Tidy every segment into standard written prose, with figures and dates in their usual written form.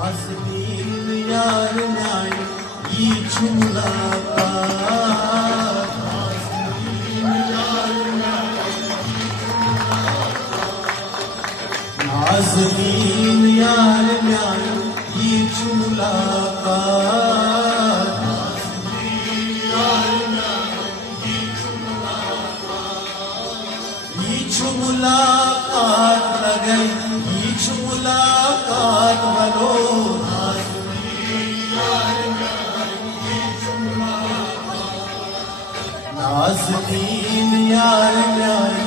नाज़नीन यार न्याय ईच मुलाकात नाज़नीन यार न्याय ईच मुलाकात ईच मुलाकात लगे ईच मुलाकात बनो नाज़नीन यार न्याय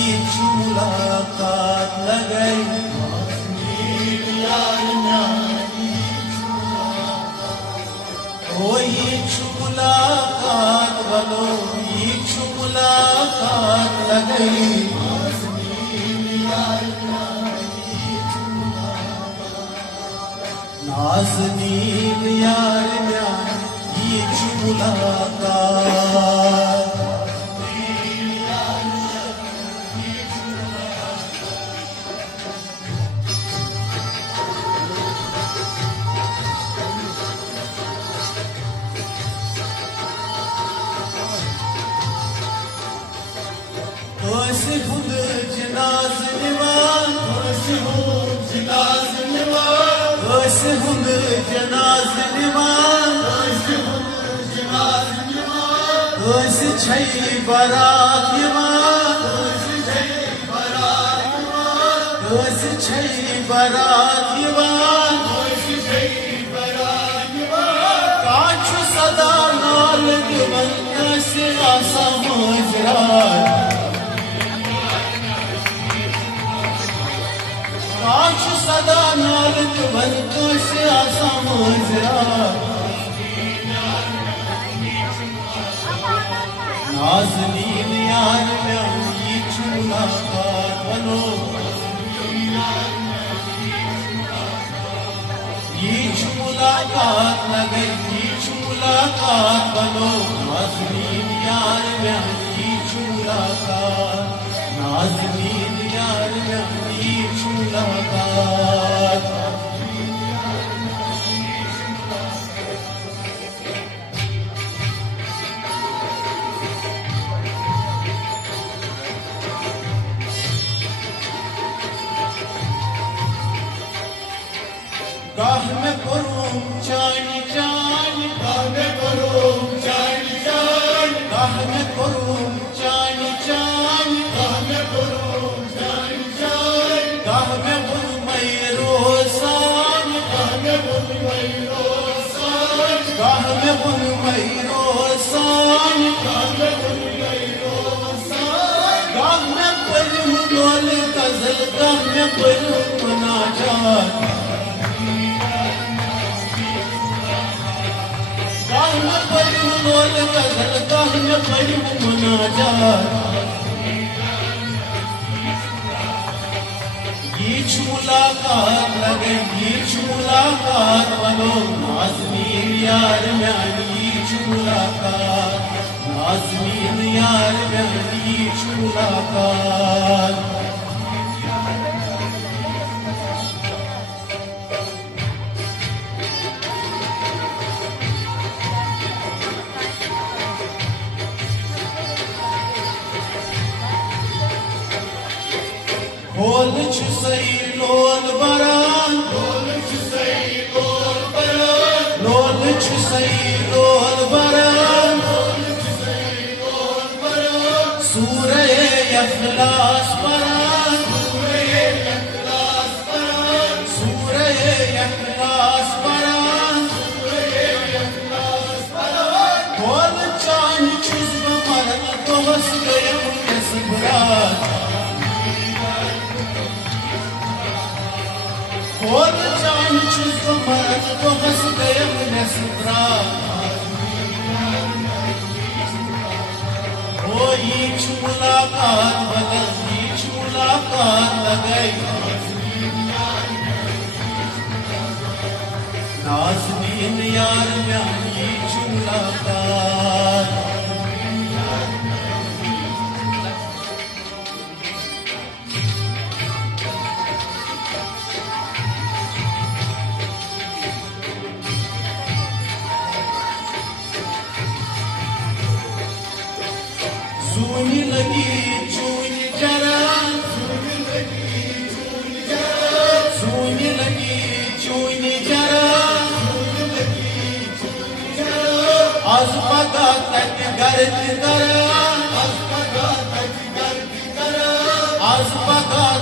ईच मुलाकात लगे ओ ईच मुलाकात बनो ईच मुलाकात लगे नाज़नीन यार न्याय ईच मुलाकात कैसे खुद जनाज निवान कैसे खुद जनाज निवान कैसे छई बारात निवान कैसे छई बारात निवान काछ सदा नाल निवन कैसे आसा मुजरात काछ सदा नाल निवन कैसे आसा मुजरात नाज़नीन यार न्याय ईच मुलाकात बनो ईच मुलाकात लगे ईच मुलाकात बनो नाज़नीन यार न्याय ईच मुलाकात नाज़नीन यार न्याय ईच मुलाकात गाह में करूं चानी चानी गाह में करूं चानी चानी गाह में करूं चानी चानी गाह में करूं चानी चानी गाह में करूं मैरो सान गाह में करूं मैरो सान गाह में करूं मैरो सान गाह में करूं मैरो सान गाह में करूं ढोल गजल गाह में करूं मुनाजात गाह में पढ़ूं ढोल गजल गाह में पढ़ूं मुनाजात ईच मुलाकात लगे ईच मुलाकात बनो नाज़नीन यार न्याय ईच मुलाकात नाज़नीन यार न्याय ईच मुलाकात Ol çüsey lol baran Lol çüsey lol baran Lol çüsey lol baran Lol çüsey lol baran Sure-i İhlas baran Sure-i İhlas baran Sure-i İhlas baran Sure-i İhlas baran Kol çani çüzme maran Tovas gayem kesbran Kol çani çüzme maran Tovas gayem kesbran O hiç मुलाकात बना hiç मुलाकात लगाई नाज़नीन यार में hiç मुलाकात लगी चून जरा चून लगी चून जरा आज बघा तट गर्दी करा आज बघा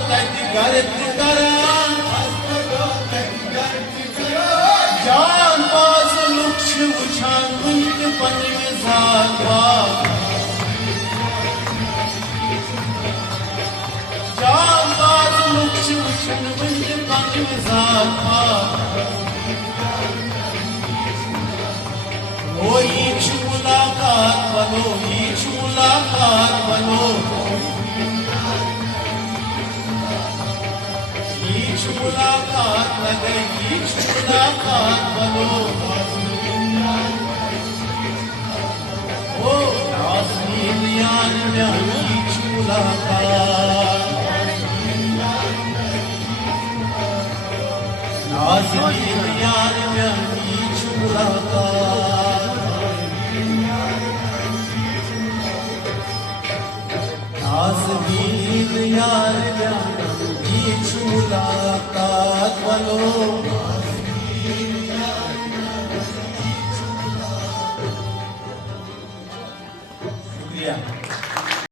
तट गर्दी करा जान बाज लुक्ष वुछान वुंद पनवे जागवा जान बाज लुक्ष वुछान वुंद पनवे जागवा ओ ईच मुलाकात बनो ईच मुलाकात लगे ईच मुलाकात बनो ओ नाज़नीन यार में ईच मुलाकात नाज़नीन यार में ईच मुलाकात नाज़नीन यार में ईच मुलाकात बनो